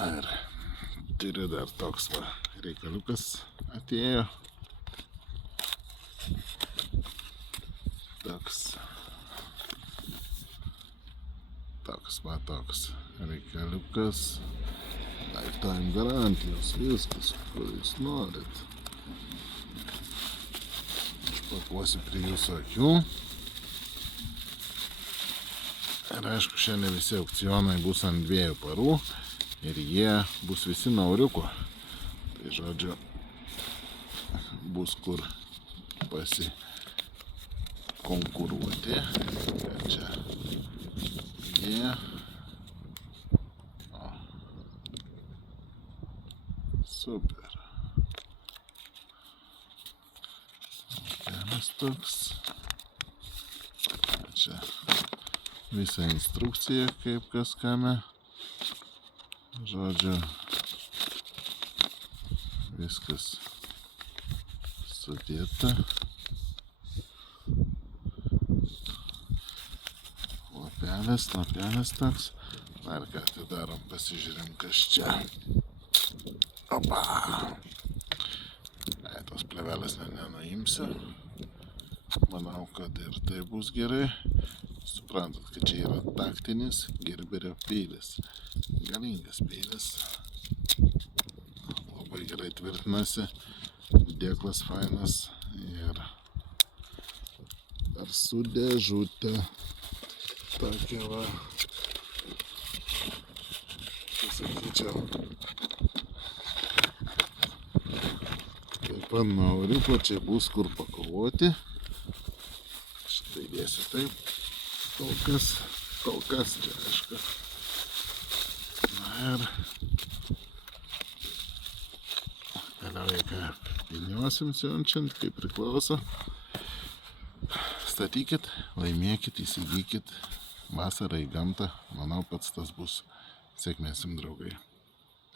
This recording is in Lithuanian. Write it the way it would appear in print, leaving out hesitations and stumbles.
Na ir turiu dar toks va reikaliukas atėjo. Toks reikaliukas. Lifetime garantijos, viskas, ko jūs norit. Pakuosiu prie jūsų akių. Ir aišku, šiandien visi aukcionai bus ant 2 parų ir jie bus visi nuo euriuko. Tai žodžiu, bus kur pasikonkuruoti. Čia jie. Super. Vienas toks. Čia visa instrukcija, kaip kas kame. Žodžiu, viskas sudėta. Lapelis toks. Dar ką atidarom, pasižiūrim, kas čia. Opa! Tos plevelės nenuimsiu. Manau, kad ir tai bus gerai. Suprantat, kad čia yra taktinis Gerberio peilis. Galingas peilis. Labai gerai tvirtinasi. Dėklas fainas. Ir dar su dėžutė. Tokia va. Pasakyčiau. Taip pat nuo euriuko čia bus kur pakovoti. Štai dėsiu taip. Kol kas čia aišku. Na ir vėliau reikia piniosim siunčiant, kaip priklauso. Statykit, laimėkit, įsigykit. Vasarą į gamtą, manau, pats tas bus. Sėkmės jums, draugai.